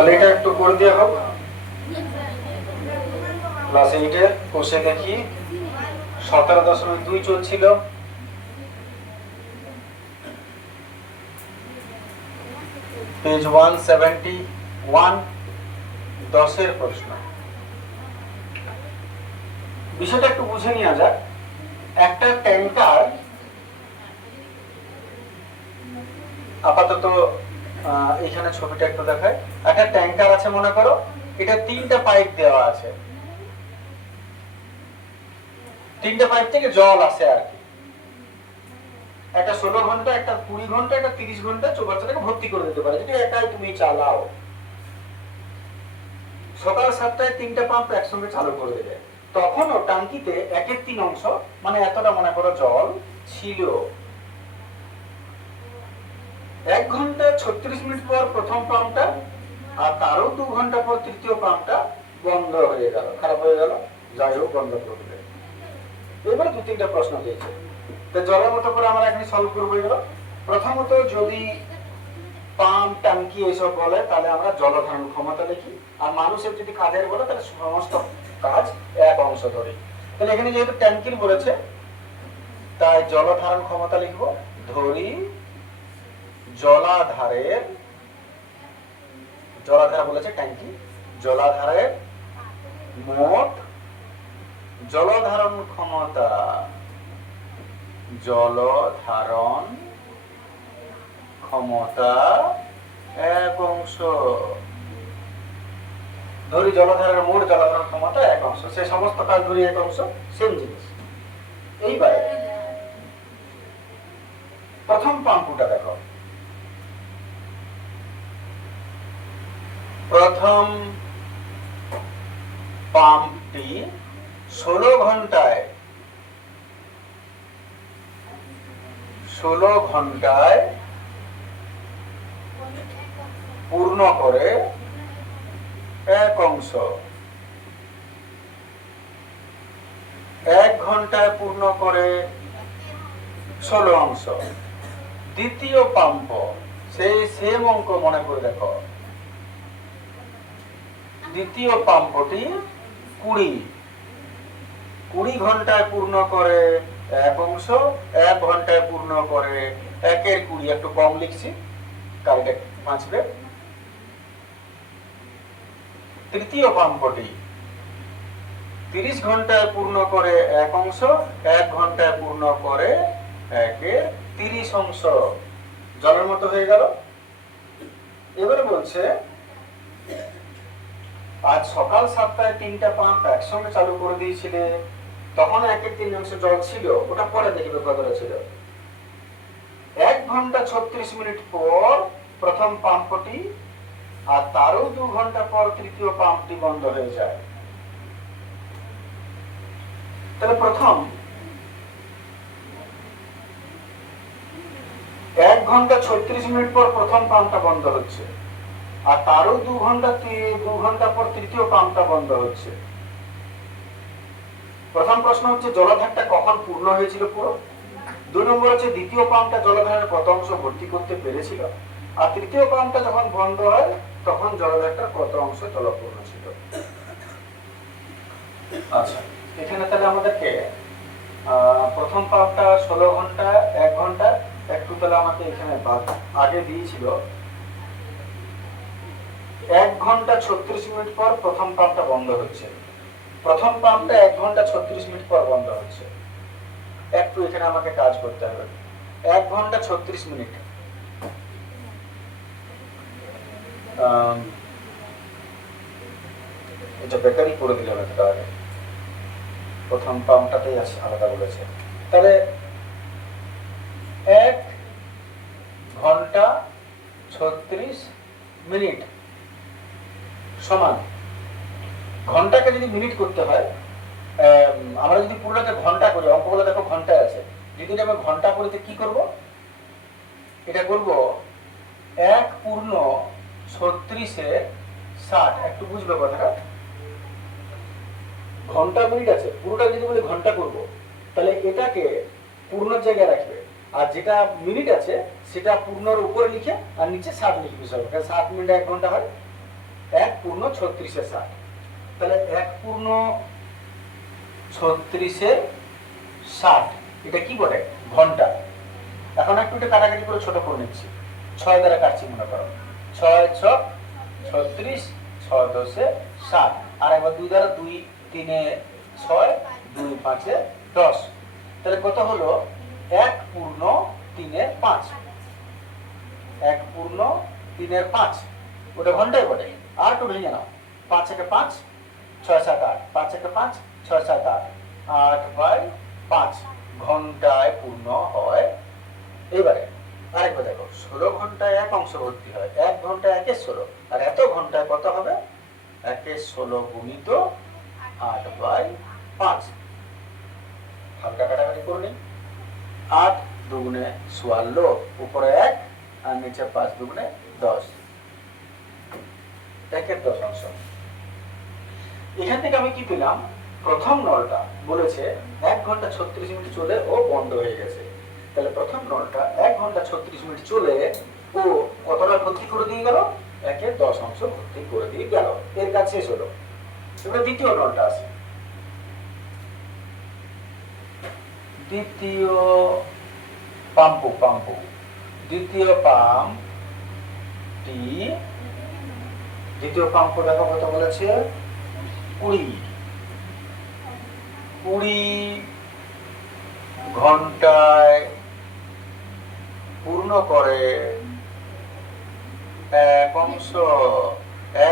তাহলে এটা একটু করে দেওয়া হোক। ক্লাস 8-এ কোষে দেখি 17.2 চলছিল। পেজ 171, 10-এর প্রশ্ন। বিষয়টা একটু বুঝে নেওয়া যাক। একটা ট্যাঙ্কার, আপাতত এখানে ছবিটা একটু দেখায়। একটা ট্যাঙ্কার আছে মনে করো, এটা 3টা পাইপ দেওয়া আছে, 3টা পাইপ থেকে জল আসে আর কি। একটা 16 ঘন্টা, একটা 20 ঘন্টা, একটা 30 ঘন্টা চৌবাচ্চাটাকে ভর্তি করে দিতে পারে, যদি একাই তুমি চালাও। সকাল 7টায় 3টা পাম্প একসঙ্গে চালু করে দেবে। তখনও টাঙ্কিতে 1/3 অংশ, মানে এতটা মনে করো জল ছিল। 1 ঘন্টা 36 মিনিট পর প্রথম পাম্পটা, আর তারও 2 ঘন্টা পর তৃতীয় পাম্পটা বন্ধ হয়ে গেল, খারাপ হয়ে গেল, যাই হোক বন্ধ করে দিলে। এবারে 2-3টা প্রশ্ন দিয়েছে, তো জলের মতো করে আমরা এখানে সলভ করবো এগুলো। প্রথমত যদি পাম্প টাঙ্কি এসব বলে তাহলে আমরা জলধারণ ক্ষমতা লিখি, আর মানুষের যদি কাজের বলে তাহলে সমস্ত কাজ এক অংশ ধরি। তাহলে এখানে যেহেতু ট্যাঙ্কির বলেছে তাই জলধারণ ক্ষমতা লিখবো, ধরি জলাধারের, জলাধার বলেছে ট্যাঙ্কি, জলাধারের মোট জলধারণ ক্ষমতা, জলধারণ ক্ষমতা 1 অংশ। ধরি জলধারের মোট জলধারণ ক্ষমতা 1 অংশ, সে সমস্ত কাজ ধরি 1 অংশ, সেম জিনিস। এইবার প্রথম পাম্পটা দেখো, প্রথম পাম্পটি 16 ঘন্টায় পূর্ণ করে 1 অংশ, 1 ঘন্টায় পূর্ণ করে 16 অংশ। দ্বিতীয় পাম্প সেই সেম অঙ্ক মনে করে দেখো, দ্বিতীয় পাম্পটি 20 ঘন্টায় পূর্ণ করে 1 অংশ, 1 ঘন্টায় পূর্ণ করে 1-এর 20, একটু কম লিখছি কালকে বাঁচবে। তৃতীয় পাম্পটি 30 ঘন্টায় পূর্ণ করে 1 অংশ, 1 ঘন্টায় পূর্ণ করে 1-এর 30 অংশ, জলের মতো হয়ে গেল। এবারে বলছে আজ সকাল 7টায় 3টা পাম্প একসঙ্গে চালু করে দিয়েছিলে, তখন 1/3 অংশ জল ছিল, ওটা পরে দেখবে কতটা ছিল। 1 ঘন্টা 36 মিনিট পর প্রথম পাম্পটি, আর তারও 2 ঘন্টা পর তৃতীয় পাম্পটি বন্ধ হয়ে যায়। তাহলে প্রথম 1 ঘন্টা 36 মিনিট পর প্রথম পাম্পটা বন্ধ হচ্ছে, আর তারও 2 ঘন্টা পর তৃতীয় পাম্পটা বন্ধ হচ্ছে। প্রথম প্রশ্ন হচ্ছে জলাধারটা কখন পূর্ণ হয়েছিল পুরো। 2 নম্বর হচ্ছে দ্বিতীয় পাম্পটা জলাধারের কত অংশ ভর্তি করতে পেরেছিল, আর তৃতীয় পাম্পটা যখন বন্ধ হয় তখন জলাধারটার কত অংশ জলপূর্ণ ছিল। আচ্ছা, এখানে তাহলে আমাদেরকে প্রথম পাম্পটা 16 ঘন্টা, 1 ঘন্টা, একটু তাহলে আমাকে এখানে আগে দিয়েছিল 1 ঘন্টা 36 মিনিট পর প্রথম পাম্পটা বন্ধ হচ্ছে। প্রথম পাম্পটা 1 ঘন্টা 36 মিনিট পর বন্ধ হচ্ছে। একটু এখানে আমাকে কাজ করতে হবে। 1 ঘন্টা 36 মিনিট, এটা বেকারই করে দিলাম একটা আগে, প্রথম পাম্পটাতেই আছে আলাদা বলেছে। তাহলে 1 ঘন্টা 36 মিনিট সমান, ঘন্টাকে যদি মিনিট করতে হয়, আমরা যদি পুরোটাকে ঘন্টা করি, অঙ্কগুলো দেখো ঘন্টায় আছে, যদি আমরা ঘন্টা করিতে কি করব, এটা করব 1 পূর্ণ 36-এর 60। একটু বুঝবে কথাটা, ঘন্টা মিনিট আছে, পুরোটা যদি বলি ঘন্টা করব তাহলে এটাকে পূর্ণর জায়গায় রাখবে, আর যেটা মিনিট আছে সেটা পূর্ণর উপরে লিখে আর নিচে 60 লিখবে, সব 60 মিনিট 1 ঘন্টা হয়। পূর্ণ 36-এ 60, তাহলে 1 পূর্ণ 36-এ 60 এটা কি বলে? ঘন্টা। এখন একটু এটা কাটাকাটি করে ছোট করে নিচ্ছি, 6 দ্বারা কাটছি মনে করো, 6 6 36, 6 10 60, আর একবার 2 দ্বারা 2 3 6, 2 5 10, তাহলে কত হলো? 1 পূর্ণ 3-এর 5, 1 পূর্ণ 3-এর 5, ওটা ঘন্টায় বটে। আর একটু ভেঙে নাও, 5 একে 5, 6 7 8, 5 একে 5, 6 7 8, 8/5 ঘন্টায় পূর্ণ হয়। এবারে আরেকবার দেখো, 16 ঘন্টায় 1 অংশ ভর্তি হয়, 1 ঘন্টায় 1 16, আর এত ঘন্টায় কত হবে? 1 16 গুণিত 8/5। হালকা কাটাকাটি করে নিই, 8 দুগুণে 44, উপরে 1 আর নিচে 5 দুগুণে 10, 1-এর 10 অংশ। এখান থেকে আমি কি পেলাম? প্রথম নলটা বলেছে 1 ঘন্টা 36 মিনিট চলে ও বন্ধ হয়ে গেছে, তাহলে প্রথম নলটা 1 ঘন্টা 36 মিনিট চলে ও কতটা ভর্তি করে দিয়ে গেল? 1-এর 10 অংশ ভর্তি করে দিয়ে গেল। এর কাজ শেষ হলো। এবার দ্বিতীয় নলটা আছে। দ্বিতীয় পাম্পু দ্বিতীয় পাম্পটি, দ্বিতীয় পাম্প দেখো কত বলেছে? 20 ঘন্টায় পূর্ণ করে 1 অংশ,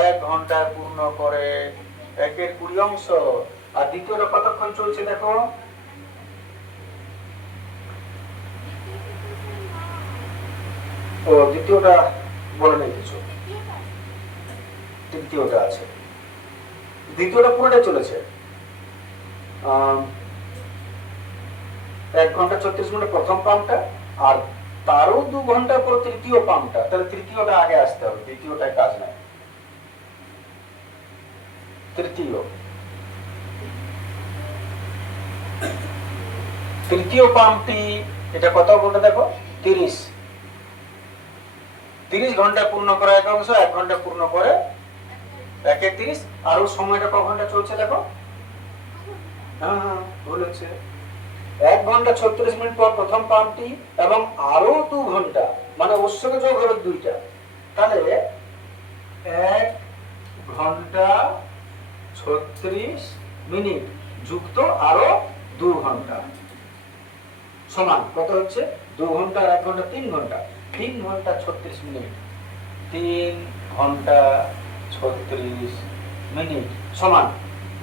1 ঘন্টায় পূর্ণ করে 1-এর 20 অংশ। আর দ্বিতীয়টা কতক্ষণ চলছে দেখো? ও দ্বিতীয়টা বলে নেই কিছু, তৃতীয়টা আছে। দ্বিতীয়টা পুরোটা চলেছে 1 ঘন্টা 36 মিনিট প্রথম পাম্পটা, আর তারও 2 ঘন্টা পর তৃতীয় পাম্পটা। তাহলে তৃতীয়টা আগে আসতে হবে, দ্বিতীয়টায় কাজ নাই। তৃতীয় পাম্পটি এটা কত ঘন্টা দেখো? 30 ঘন্টা পূর্ণ করে 1 অংশ, 1 ঘন্টা পূর্ণ করে 1-এর 30, আর ওর সময়টা ক ঘন্টা চলছে দেখো? হ্যাঁ ভুল হচ্ছে, 1 ঘন্টা 36 মিনিট পর প্রথম পাম্পটি এবং আরো 2 ঘন্টা, মানে ওর সঙ্গে যোগ হবে 2টা, তাহলে 1 ঘন্টা 36 মিনিট যুক্ত আরো 2 ঘন্টা সমান কত হচ্ছে? 2 ঘন্টা আর 1 ঘন্টা 3 ঘন্টা, 3 ঘন্টা 36 মিনিট, 3 ঘন্টা 36 মিনিট সমান,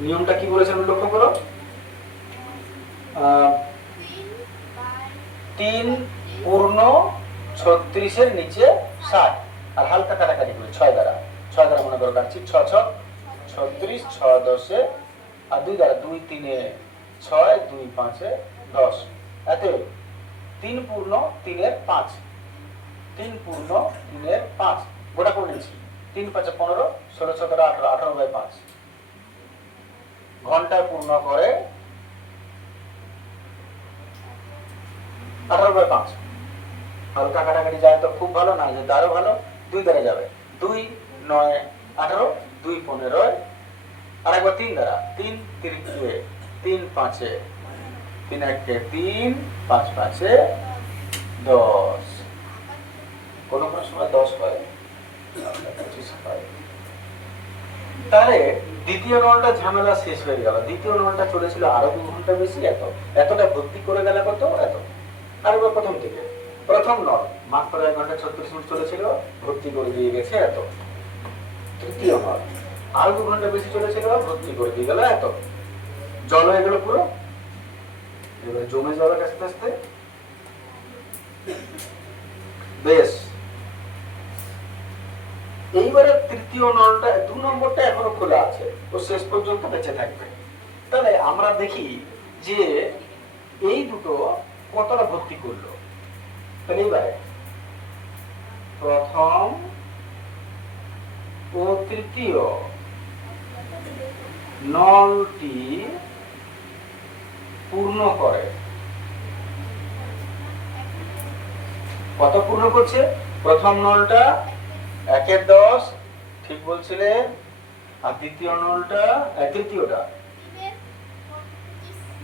নিয়মটা কি বলেছে আমি লক্ষ্য করো, 3 পূর্ণ 36-এর নিচে 60, আর হালকা কাটাকাটি করে 6 দ্বারা মনে করো কাটছি, 6 6 36, 6 10 আর 2 দ্বারা 2 3 6, 2 5 10, এত 3 পূর্ণ 3-এর 5, 3 পূর্ণ 3-এর 5 গোটা করে নিচ্ছি, 3 5 15, 16 17 18, 18/5 ঘন্টায় পূর্ণ করে 18/5। হালকা কাটাকাটি যায় তো খুব ভালো, না যদি আরো ভালো 2 দ্বারা যাবে, 2 9 18, 2 15, আর একবার 3 দ্বারা, 3 3 3 5 3 1 3 5 5 10, কোন সময় 10 হয়, 25 হয়। তাহলে দ্বিতীয় নলটা ঝামেলা শেষ হয়ে গেল। দ্বিতীয় নলটা চলেছিল আরো 2 ঘন্টা বেশি, এতটা ভর্তি করে গেলে কত? এত। আর এবার প্রথম থেকে, প্রথম নল মাত্র 1 ঘন্টা 36 মিনিট চলেছিল, ভর্তি করে দিয়ে গেছে এত। তৃতীয় নল আরো 2 ঘন্টা বেশি চলেছিল, ভর্তি করে দিয়ে গেল এত। জল হয়ে গেল পুরো, এবারে জমে যাবে আস্তে আস্তে। বেশ, এইবারে তৃতীয় নলটা 2 নম্বরটা এখনো খোলা আছে, ও শেষ পর্যন্ত বেঁচে থাকবে। তাহলে আমরা দেখি যে এই দুটো কতটা ভর্তি করলো। তাহলে এইবারে প্রথম ও তৃতীয় নলটি পূর্ণ করে, কত পূর্ণ করছে? প্রথম নলটা 1-এর 10, ঠিক বলছিলে, আর তৃতীয়টা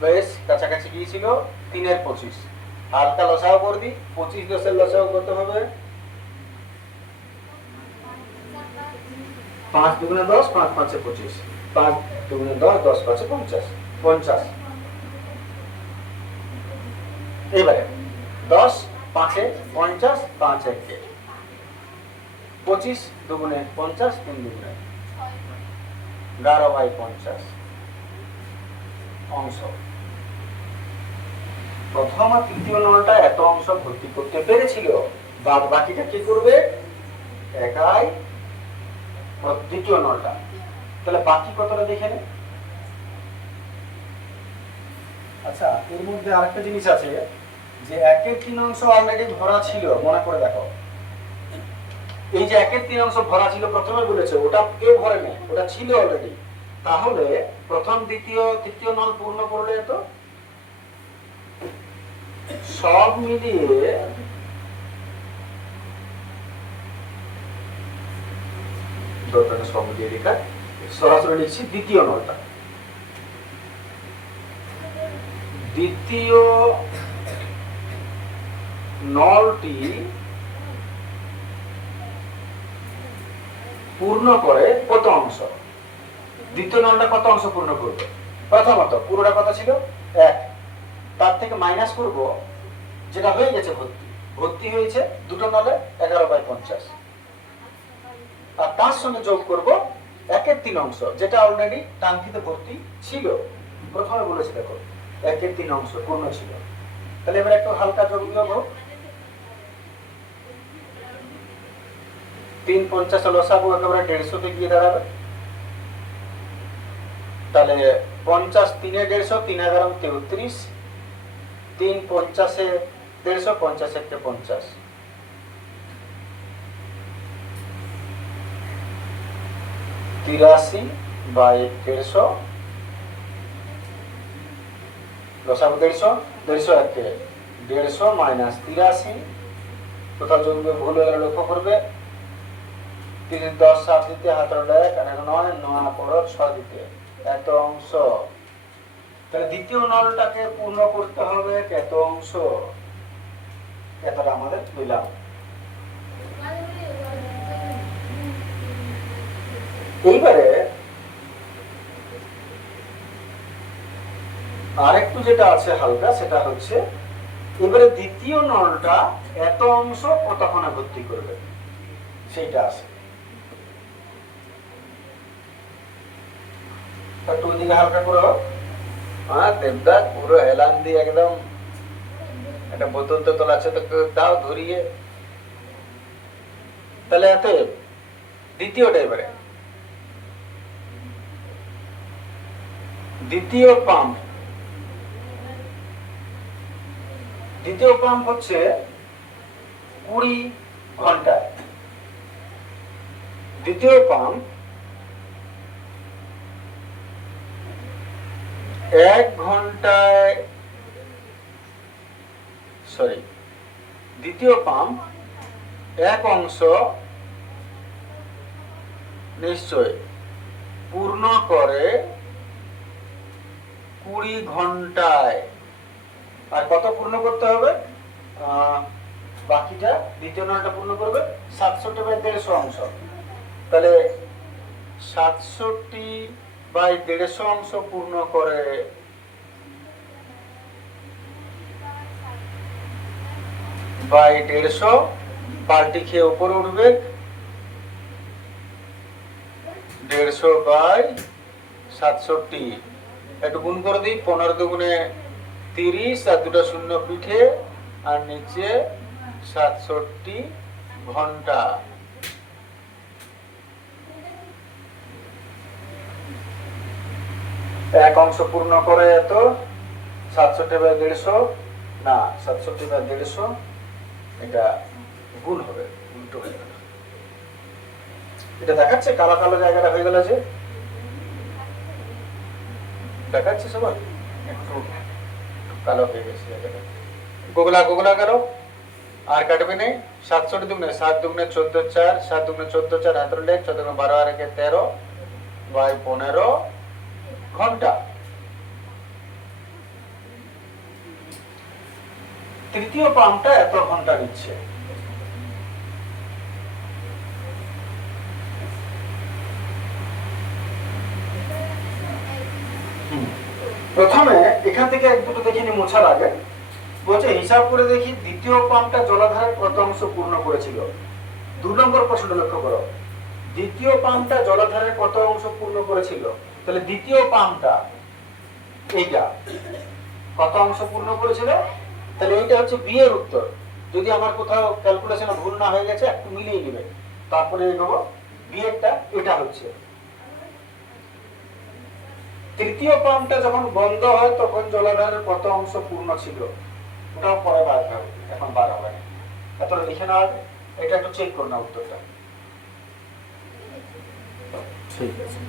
বেশ কাছাকাছি গিয়েছিল, 3 এর 25। হালকা লসাও করবি, 25 10 লসাও কত হবে? 5 দুগুণে 10, 5 5 25, 5 দুগুণে 10, 10 5 50, 50। এবারে 10 5 50, 5 1 25 দুগুণে 50, 3 দুগুণে 11/50 অংশ। প্রথম আর তৃতীয় নলটা এত অংশ ভর্তি করতে পেরেছিল, বাদ বাকিটা কি করবে? একাই দ্বিতীয় নলটা। তাহলে বাকি কতটা দেখে নে। আচ্ছা, এর মধ্যে আরেকটা জিনিস আছে যে 1/3 অংশ অলরেডি ভরা ছিল, মনে করে দেখো। এই যে 1/3 অংশ ভরা ছিল, প্রথমে বলেছে ওটা কেউ ভরে নেই, ওটা ছিল অলরেডি। তাহলে প্রথম দ্বিতীয় তৃতীয় নল পূর্ণ করলে তো সব মিলিয়ে সব মিলিয়ে লেখা সরাসরি লিখছি দ্বিতীয় নলটা। দ্বিতীয় নলটি পূর্ণ করে কত অংশ? দ্বিতীয় নলটা কত অংশ পূর্ণ করবে? প্রথমত পুরোটা কত ছিল? 1। তার থেকে মাইনাস করব যেটা হয়ে গেছে ভর্তি হয়েছে দুটো নলে 11/50, আর তার সঙ্গে যোগ করব 1/3 অংশ যেটা অলরেডি টাঙ্কিতে ভর্তি ছিল। প্রথমে বলেছি দেখো 1/3 অংশ পূর্ণ ছিল। তাহলে এবার একটু হালকা যোগ বিয়োগ হোক। 3 50 লসাগু একেবারে 150 তে গিয়ে দাঁড়াবে। তাহলে 50 3 এ 150, 3 11 33, 3 50 এ 150, 50 1 50, 83/150 লসাগু 150, 150 1 150 মাইনাস 83, কোথাও যোগ ভুল হয়ে গেলে লক্ষ্য করবে। 3 10 7 দিতে হাতের 1 আর 9 9 পড়ো 6 দিতে এত অংশ। তাহলে দ্বিতীয় নলটাকে পূর্ণ করতে হবে কত অংশ? এতটা আমাদের পেলাম। এইবারে আরেকটু যেটা আছে হালকা, সেটা হচ্ছে এবারে দ্বিতীয় নলটা এত অংশ কতক্ষণে ভর্তি করবে সেইটা আছে। একটু ওদিকে হালকা করো। হ্যাঁ দেবদাস, পুরো হেলান দিয়ে একদম একটা বোতল টোতল আছে তো দাও ধরিয়ে। তাহলে এত দ্বিতীয়টা এবারে দ্বিতীয় পাম্প হচ্ছে 20 ঘন্টায়। দ্বিতীয় পাম্প 1 ঘন্টায়, দ্বিতীয় পাম্প এক অংশ নিশ্চয় পূর্ণ করে 20 ঘন্টায়। আর কত পূর্ণ করতে হবে? বাকিটা দ্বিতীয় নলটা পূর্ণ করবে 67/150 অংশ। তাহলে 67/150 অংশ পূর্ণ করে বাই 150, পাল্টি খেয়ে উপরে উঠবে 150/67। একটু গুণ করে দিই, 15 দুগুণে 30 আর দুটো শূন্য পিঠে আর নিচে 67 ঘন্টা। এক অংশ পূর্ণ করে এত 67/150 না 67/150, এটা গুণ হবে, উল্টো হয়ে গেল। এটা দেখাচ্ছে কালো কালো জায়গাটা হয়ে গেল, যে দেখাচ্ছে সবাই একটু কালো হয়ে গেছে জায়গাটা। গোগলা করো আর কাটবে নেই। 67 দুগুণে 7 দুগুণে 14 4, 7 দুগুণে 14 4 হাতের লেখ 14 12 আর 1 13, বাই 15 ঘন্টা। তৃতীয় পাম্পটা এত ঘন্টা নিচ্ছে। প্রথমে এখান থেকে এক দুটো দেখিনি মোছার আগে বলছে হিসাব করে দেখি দ্বিতীয় পাম্পটা জলাধারের কত অংশ পূর্ণ করেছিল। 2 নম্বর প্রশ্নটা লক্ষ্য করো, দ্বিতীয় পাম্পটা জলাধারের কত অংশ পূর্ণ করেছিল। তাহলে দ্বিতীয় পাম্পটা এইটা কত অংশ পূর্ণ করেছিল, তাহলে এইটা হচ্ছে বি এর উত্তর। যদি আমার কোথাও ক্যালকুলেশনে ভুল না হয়ে গেছে একটু মিলিয়ে নেবে, তারপরে এগোবো। বি এরটা এটা হচ্ছে। তৃতীয় পাম্পটা যখন বন্ধ হয় তখন জলাধারের কত অংশ পূর্ণ ছিল, ওটাও পরে বার হবে, এখন বার হবে না। এতটা লিখে নেওয়া হবে, এটা একটু চেক করে না উত্তরটা। ঠিক আছে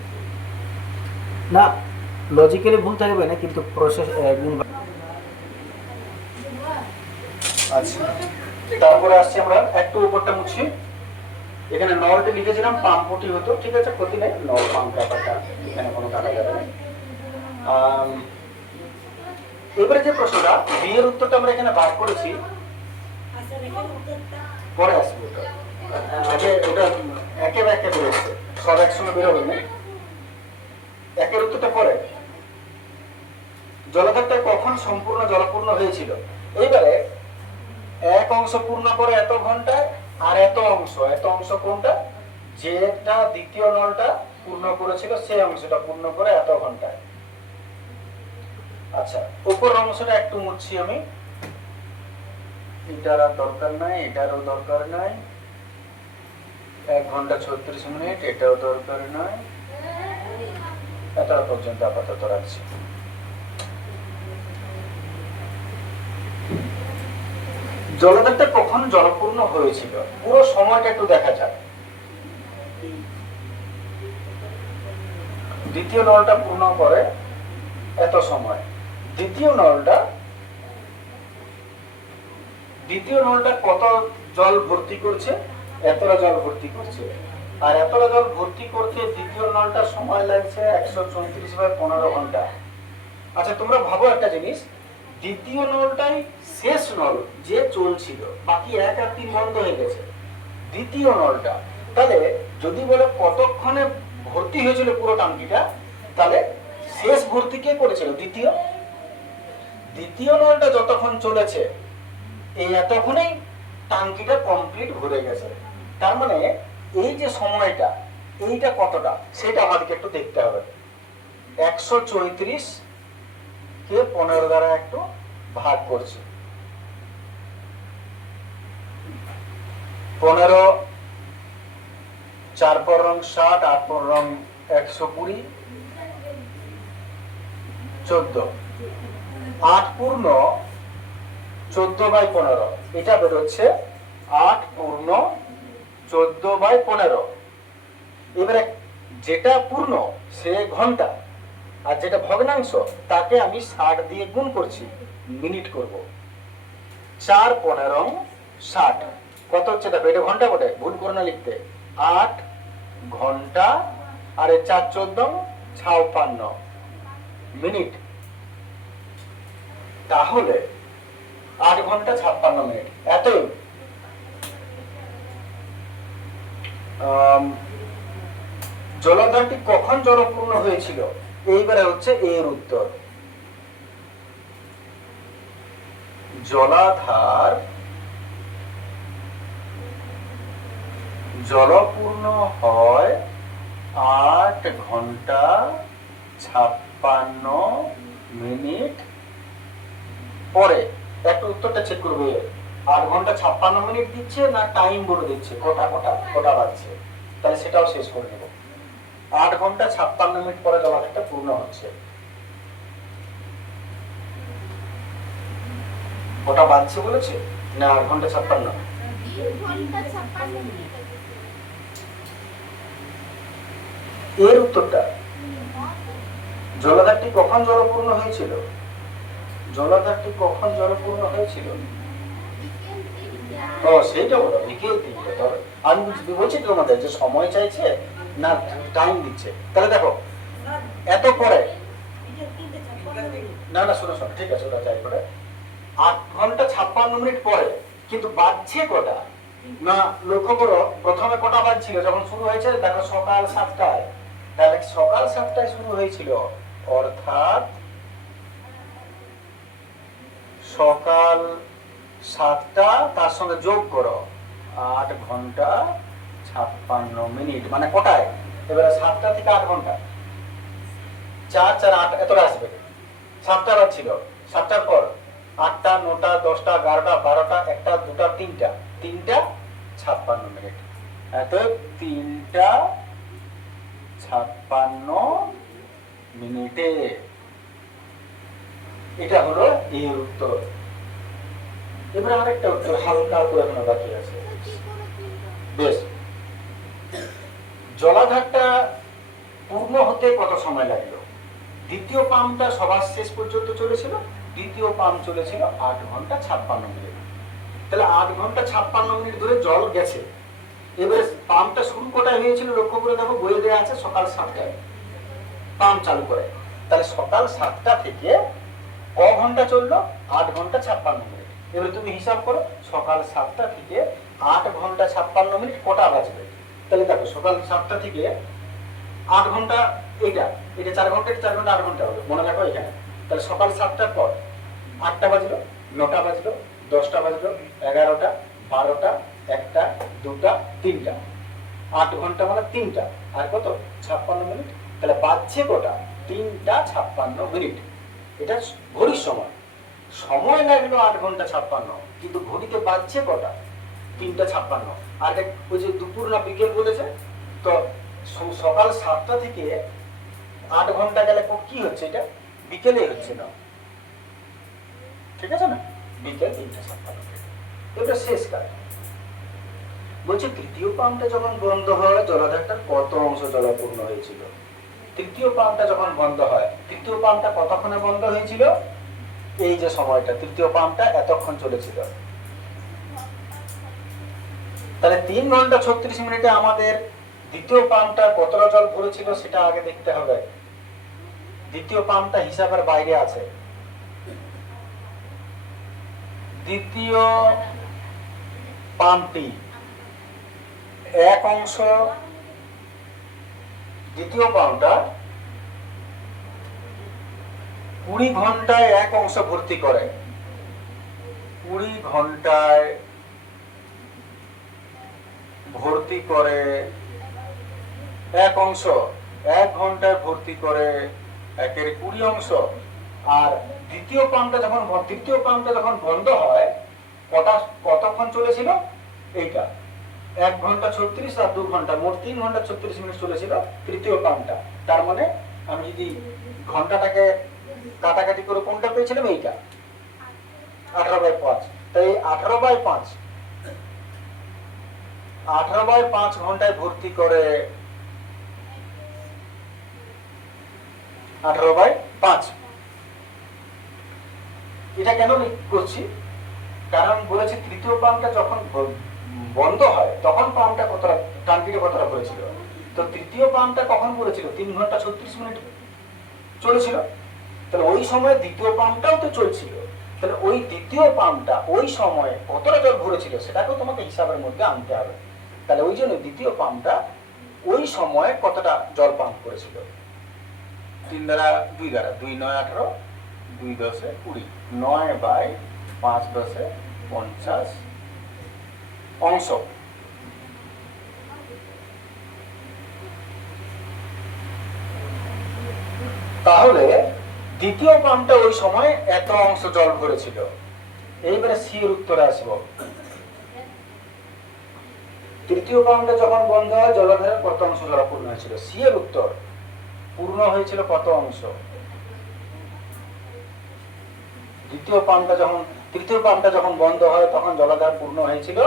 না, লজিক্যালি ভুল থাকবে না, কিন্তু প্রসেস আচ্ছা। তারপরে আসছি আমরা একটু উপরটা মুছি। এখানে নলটি লিখেছিলাম পাম্পটি হতো, ঠিক আছে, ক্ষতি নেই, নল পাম্প ব্যাপারটা এখানে কোনো কাটা যাবে না। এবারে যে প্রশ্নটা বি এর উত্তরটা আমরা এখানে বার করেছি, পরে আসবে ওটা। আগে ওটা একে একে বেরোচ্ছে, সব একসঙ্গে বেরোবে না। একের উত্তরটা পরে। জলাধারটা কখন সম্পূর্ণ জলপূর্ণ হয়েছিল। এইবারে এক অংশ পূর্ণ করে এত ঘন্টায়, আর এত অংশ কোনটা, যেটা দ্বিতীয় নলটা পূর্ণ করেছিল সেই অংশটা পূর্ণ করে এত ঘন্টায়। আচ্ছা, উপর অংশটা একটু মুছছি আমি, এটার আর দরকার নাই, এটারও দরকার নাই। 1 ঘন্টা 36 মিনিট, এটাও দরকার নাই। এতটা পর্যন্ত আপাতত রাখছি। জলাধারটা কখন জলপূর্ণ হয়েছিল, পুরো সময়টা একটু দেখা যাক। দ্বিতীয় নলটা পূর্ণ করে এত সময়, দ্বিতীয় নলটা কত জল ভর্তি করছে, এতটা জল ভর্তি করছে। আর এতটা জল ভর্তি করতে দ্বিতীয় নলটা সময় লাগছে 134/15 ঘন্টা। আচ্ছা, তোমরা ভাবো একটা জিনিস, দ্বিতীয় নলটাই শেষ নল যে চলছিল, বাকি 1 আর 3 বন্ধ হয়ে গেছে। দ্বিতীয় নলটা, তাহলে যদি বলে কতক্ষণে ভর্তি হয়েছিল পুরো টাঙ্কিটা, তাহলে শেষ ভর্তি কে করেছিল, দ্বিতীয় নলটা যতক্ষণ চলেছে এই এতক্ষণেই টাঙ্কিটা কমপ্লিট ভরে গেছে। তার মানে এই যে সময়টা, এইটা কতটা সেটা আমাদেরকে একটু দেখতে হবে। 134 কে 15 দ্বারা একটু ভাগ করছি। 15 4 পর রং 60, 8 পর রং 120, 14, 8 পূর্ণ 14/15, এটা বেরোচ্ছে 8 পূর্ণ 14/15। এবারে যেটা পূর্ণ সে ঘন্টা, আর যেটা ভগ্নাংশ তাকে আমি 60 দিয়ে গুণ করছি, মিনিট করব। 4 15 60 কত হচ্ছে, দেখো এটা ঘন্টা বটে, ভুল করে না লিখতে। 8 ঘন্টা আর 4 14 56 মিনিট। তাহলে 8 ঘন্টা 56 মিনিট এতই। জলাধারটি কখন জলপূর্ণ হয়েছিল, এইবারে হচ্ছে এর উত্তর। জলাধার জলপূর্ণ হয় 8 ঘন্টা 56 মিনিট পরে। একটু উত্তরটা চেক করবে, 8 ঘন্টা 56 মিনিট দিচ্ছে না টাইম বলে দিচ্ছে, কটা বাজছে, তাহলে সেটাও শেষ করে নেব। 8 ঘন্টা 56 মিনিট পরে জলাধারটা পূর্ণ হচ্ছে, কটা বাজছে বলেছে না 8 ঘন্টা 56? এর উত্তরটা, জলাধারটি কখন জলপূর্ণ হয়েছিল, জলাধারটি কখন জলপূর্ণ হয়েছিল, ও সেইটা বলো, বিকেল 3টে। আমি বলছি তোমাদের যে সময় চাইছে না টাইম দিচ্ছে। তাহলে দেখো এত পরে না না শোনো শোনো, ঠিক আছে ওটা যাই করে 8 ঘন্টা 56 মিনিট পরে, কিন্তু বাজছে কটা না লক্ষ্য করো। প্রথমে কটা বাজছিল যখন শুরু হয়েছে? দেখো সকাল 7টায়। তাহলে সকাল 7টায় শুরু হয়েছিল, অর্থাৎ সকাল 7টা তার সঙ্গে যোগ করো 8 ঘন্টা 56 মিনিট, মানে কটায়? এবারে 7টা থেকে 8 ঘন্টা, 4 4 8 এতটা আসবে। 7টা বাজছিল, 7টার পর 8টা 9টা 10টা 11টা 12টা 1টা 2টা 3টা 3টা 56 মিনিট। এত 3টা 56 মিনিটে। এটা হলো এর উত্তর। এবারে আরেকটা উত্তর হালকা করে এখনো বাকি আছে। বেশ, জলাধারটা পূর্ণ হতে কত সময় লাগলো? দ্বিতীয় পাম্পটা সবার শেষ পর্যন্ত চলেছিল, দ্বিতীয় পাম্প চলেছিল 8 ঘন্টা 56 মিনিট। তাহলে 8 ঘন্টা 56 মিনিট ধরে জল গেছে। এবারে পাম্পটা শুরু কটায় হয়েছিল লক্ষ্য করে দেখো, বইয়ে দেওয়া আছে সকাল 7টায় পাম্প চালু করে। তাহলে সকাল 7টা থেকে ক ঘন্টা চললো? 8 ঘন্টা 56 মিনিট। এবারে তুমি হিসাব করো, সকাল 7টা থেকে 8 ঘন্টা 56 মিনিট কটা বাজবে? তাহলে দেখো সকাল 7টা থেকে 8 ঘন্টা, এটা এটা 4 ঘন্টা, 4 ঘন্টা 8 ঘন্টা হবে, মনে রাখো এখানে। তাহলে সকাল 7টার পর 8টা বাজলো, 9টা বাজলো, 10টা বাজলো, 11টা 12টা 1টা 2টা 3টা, 8 ঘন্টা মানে 3টা আর কত 56 মিনিট। তাহলে বাজছে কটা? 3টা 56 মিনিট। এটা ঘড়ির সময়। সময় লাগলো 8 ঘন্টা 56, কিন্তু ঘড়িতে বাজছে কটা? 3টা 56। আর ওই যে দুপুর না বিকেল বলেছে, তো সকাল 7টা থেকে 8 ঘন্টা গেলে কি হচ্ছে? এটা বিকেলে হচ্ছে না, ঠিক আছে না? বিকেল 3টা 56। এটা শেষ কাজ। বলছে তৃতীয় পাম্পটা যখন বন্ধ হয় জলাধারটার কত অংশ জলাপূর্ণ হয়েছিল? তৃতীয় পাম্পটা যখন বন্ধ হয়, তৃতীয় পাম্পটা কতক্ষণে বন্ধ হয়েছিল? এই যে সময়টা, তৃতীয় পাম্পটা এতক্ষণ চলেছিল। তাহলে 3 ঘন্টা 36 মিনিটে আমাদের দ্বিতীয় পাম্পটা কতটা জল ভরেছিল সেটা আগে দেখতে হবে। দ্বিতীয় পাম্পটা হিসাবের বাইরে আছে। দ্বিতীয় পাম্পটি এক অংশ, দ্বিতীয় পাম্পটা 20 ঘন্টায় এক অংশ ভর্তি করে। 20 ঘন্টায় ভর্তি করে এক অংশ, 1 ঘন্টায় ভর্তি করে 1/20 অংশ। আর তৃতীয় পাম্পটা যখন বন্ধ হয় কতক্ষণ চলেছিল? এইটা 1 ঘন্টা 36 আর 2 ঘন্টা, মোট 3 ঘন্টা 36 মিনিট চলেছিল তৃতীয় পাম্পটা। তার মানে আমি যদি ঘন্টাটাকে কাটাকাটি করে কোনটা পেয়েছিলাম? এইটা 18/5। তাই 18/5 18/5 ঘন্টায় ভর্তি করে 18/5। এটা কেন করছি? কারণ বলেছি তৃতীয় পাম্পটা যখন বন্ধ হয় তখন পাম্পটা কতটা টাঙ্কিটা কতটা করেছিল। তো তৃতীয় পাম্পটা কখন করেছিল? 3 ঘন্টা 36 মিনিট চলেছিল। তাহলে ওই সময় দ্বিতীয় পাম্পটাও তো চলছিল। তাহলে ওই দ্বিতীয় পাম্পটা ওই সময়ে কতটা জল ভরেছিল সেটাকেও তোমাকে হিসাবের মধ্যে আনতে হবে। তাহলে ওই জন্য দ্বিতীয় পাম্পটা ওই সময়ে কতটা জল পাম্প করেছিল? 3 দ্বারা 2 দ্বারা 2 9 18, 2 10 20, 9/5 10 50 অংশ। তাহলে দ্বিতীয় পাম্পটা ওই সময় এত অংশ জল ভরেছিল। এইবারে সি এর উত্তরে আসব। তৃতীয় পাম্পটা যখন বন্ধ হয় জলাধারের কত অংশ জলাপূর্ণ হয়েছিল? সি এর উত্তর পূর্ণ হয়েছিল কত অংশ? তৃতীয় পাম্পটা যখন বন্ধ হয় তখন জলাধার পূর্ণ হয়েছিল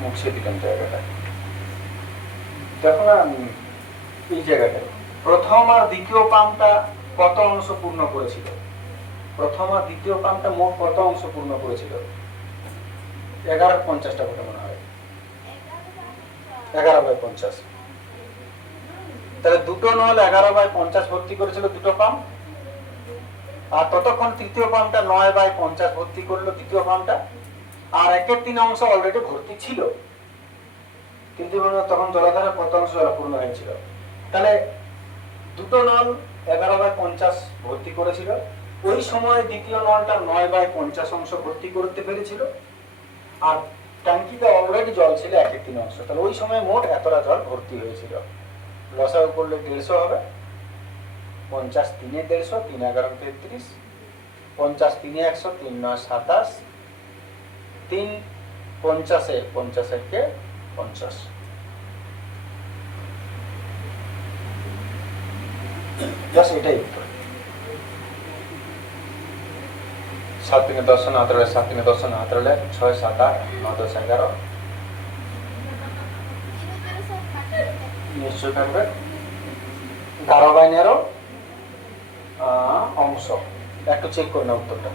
মুছে দিলাম জায়গাটা, দেখো না এই জায়গাটা। প্রথম আর দ্বিতীয় পাম্পটা কত অংশ পূর্ণ করেছিল? প্রথম আর দ্বিতীয় পাম্পটা মোট কত অংশ পূর্ণ করেছিল? 11/50টা বটে মনে হয়, 11/50। তাহলে দুটো নল 11/50 ভর্তি করেছিল দুটো পাম্প, আর ততক্ষণ তৃতীয় পাম্পটা 9/50 ভর্তি করলো দ্বিতীয় পাম্পটা, আর 1/3 অংশ অলরেডি ভর্তি ছিল, কিন্তু তখন জলাধারের কত অংশ জলপূর্ণ হয়েছিল। তাহলে দুটো নল 11/50 ভর্তি করেছিল, ওই সময় দ্বিতীয় নলটা 9/50 অংশ ভর্তি করতে পেরেছিল, আর ট্যাঙ্কিতে অলরেডি জল ছিল 1/3 অংশ। তাহলে ওই সময় মোট এতটা জল ভর্তি হয়েছিল। লসাগু করলে 150 হবে, 50 3 150, 3 11 33, 50 3 100, 3 9 27, 3 50 50 1 50। জাস্ট এটাই উত্তর। 7 3 10 9 13, 7 3 10 9 13, 6 7 8 9 10 11। নিশ্চয় থাকবে 12/13 অংশ। একটু চেক করে না উত্তরটা।